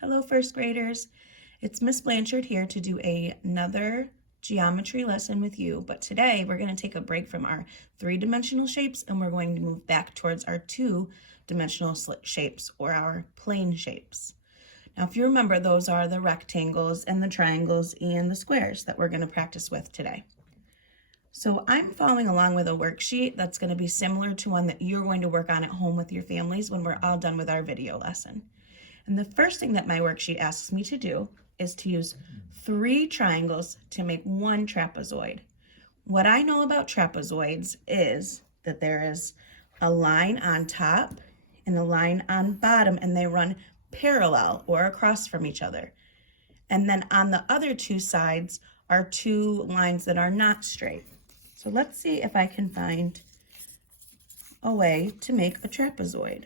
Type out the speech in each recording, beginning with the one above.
Hello, first graders. It's Miss Blanchard here to do another geometry lesson with you, but today we're going to take a break from our three-dimensional shapes and we're going to move back towards our two-dimensional shapes or our plane shapes. Now, if you remember, those are the rectangles and the triangles and the squares that we're going to practice with today. So I'm following along with a worksheet that's going to be similar to one that you're going to work on at home with your families when we're all done with our video lesson. And the first thing that my worksheet asks me to do is to use 3 triangles to make one trapezoid. What I know about trapezoids is that there is a line on top and a line on bottom, and they run parallel or across from each other. And then on the other two sides are 2 lines that are not straight. So let's see if I can find a way to make a trapezoid.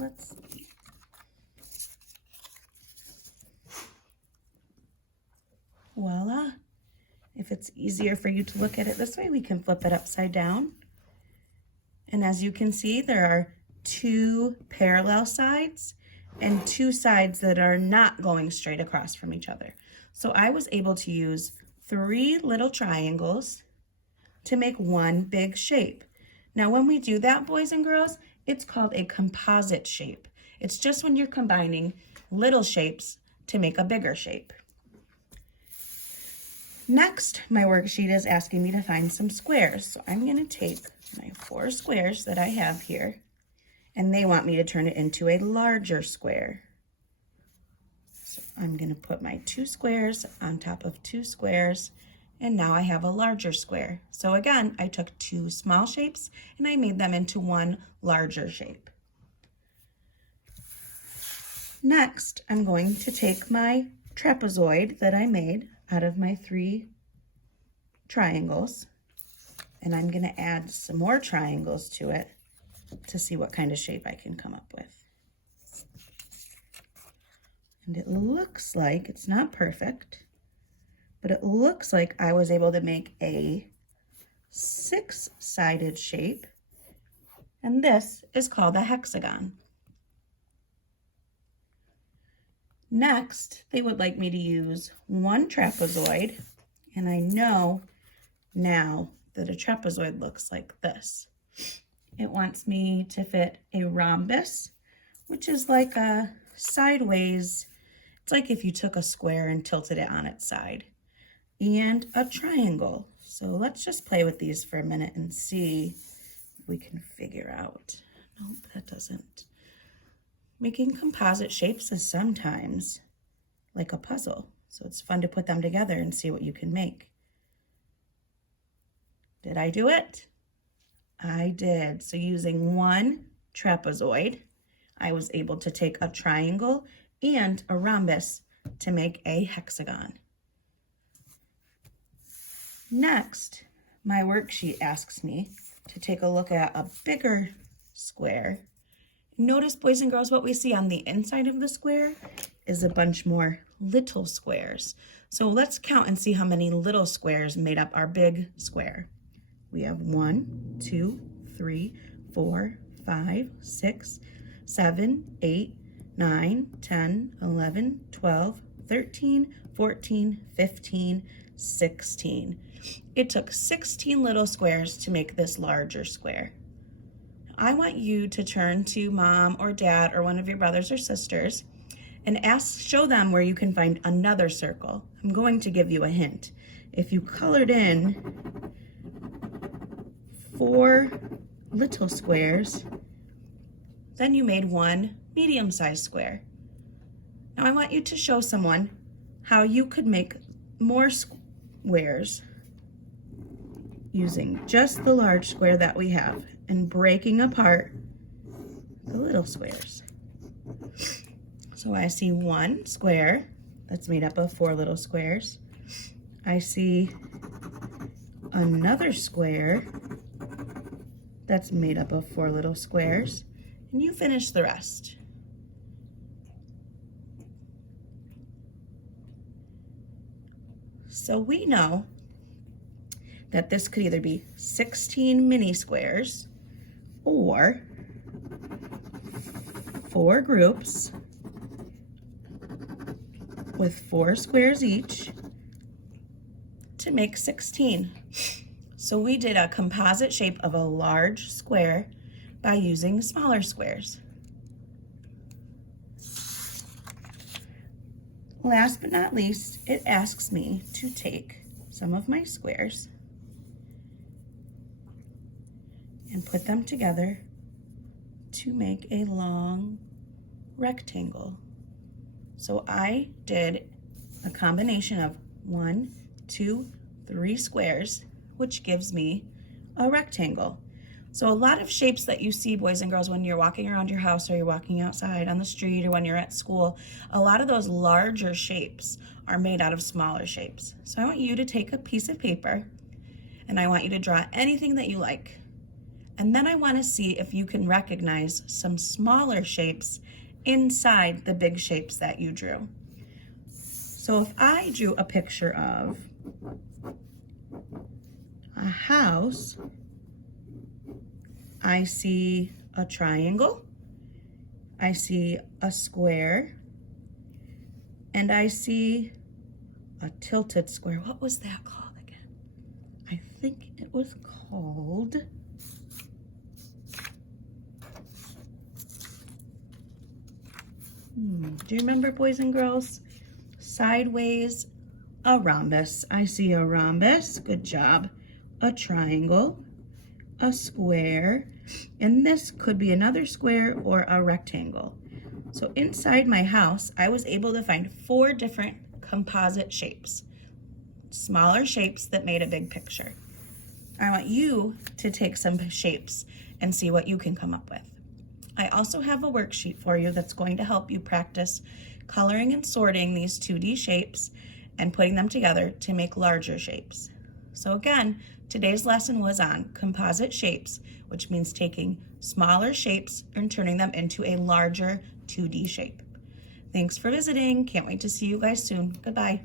Let's see. Voila. If it's easier for you to look at it this way, we can flip it upside down. And as you can see, there are 2 parallel sides and 2 sides that are not going straight across from each other. So I was able to use 3 little triangles to make one big shape. Now, when we do that, boys and girls, it's called a composite shape. It's just when you're combining little shapes to make a bigger shape. Next, my worksheet is asking me to find some squares. So I'm going to take my 4 squares that I have here, and they want me to turn it into a larger square. So I'm going to put my 2 squares on top of 2 squares, and now I have a larger square. So again, I took 2 small shapes and I made them into one larger shape. Next, I'm going to take my trapezoid that I made out of my 3 triangles, and I'm going to add some more triangles to it to see what kind of shape I can come up with. And it looks like it's not perfect, but it looks like I was able to make a 6-sided shape, and this is called a hexagon. Next, they would like me to use 1 trapezoid, and I know now that a trapezoid looks like this. It wants me to fit a rhombus, which is like a sideways, it's like if you took a square and tilted it on its side, and a triangle. So let's just play with these for a minute and see if we can figure out. Nope, that doesn't. Making composite shapes is sometimes like a puzzle, so it's fun to put them together and see what you can make. Did I do it? I did. So using 1 trapezoid, I was able to take a triangle and a rhombus to make a hexagon. Next, my worksheet asks me to take a look at a bigger square. Notice, boys and girls, what we see on the inside of the square is a bunch more little squares. So let's count and see how many little squares made up our big square. We have 1, 2, 3, 4, 5, 6, 7, 8, 9, 10, 11, 12, 13, 14, 15, 16. It took 16 little squares to make this larger square. I want you to turn to mom or dad or one of your brothers or sisters and show them where you can find another circle. I'm going to give you a hint. If you colored in 4 little squares, then you made 1 medium-sized square. Now I want you to show someone how you could make more squares using just the large square that we have and breaking apart the little squares. So I see 1 square that's made up of 4 little squares. I see another square that's made up of 4 little squares, and you finish the rest. So we know that this could either be 16 mini squares or 4 groups with 4 squares each to make 16. So we did a composite shape of a large square by using smaller squares. Last but not least, it asks me to take some of my squares and put them together to make a long rectangle. So I did a combination of 1, 2, 3 squares, which gives me a rectangle. So a lot of shapes that you see, boys and girls, when you're walking around your house or you're walking outside on the street or when you're at school, a lot of those larger shapes are made out of smaller shapes. So I want you to take a piece of paper and I want you to draw anything that you like. And then I want to see if you can recognize some smaller shapes inside the big shapes that you drew. So if I drew a picture of a house, I see a triangle, I see a square, and I see a tilted square. What was that called again? I think it was called do you remember, boys and girls? Sideways, a rhombus. I see a rhombus, good job. A triangle, a square, and this could be another square or a rectangle. So inside my house, I was able to find 4 different composite shapes, smaller shapes that made a big picture. I want you to take some shapes and see what you can come up with. I also have a worksheet for you that's going to help you practice coloring and sorting these 2D shapes and putting them together to make larger shapes. So again, today's lesson was on composite shapes, which means taking smaller shapes and turning them into a larger 2D shape. Thanks for visiting. Can't wait to see you guys soon. Goodbye.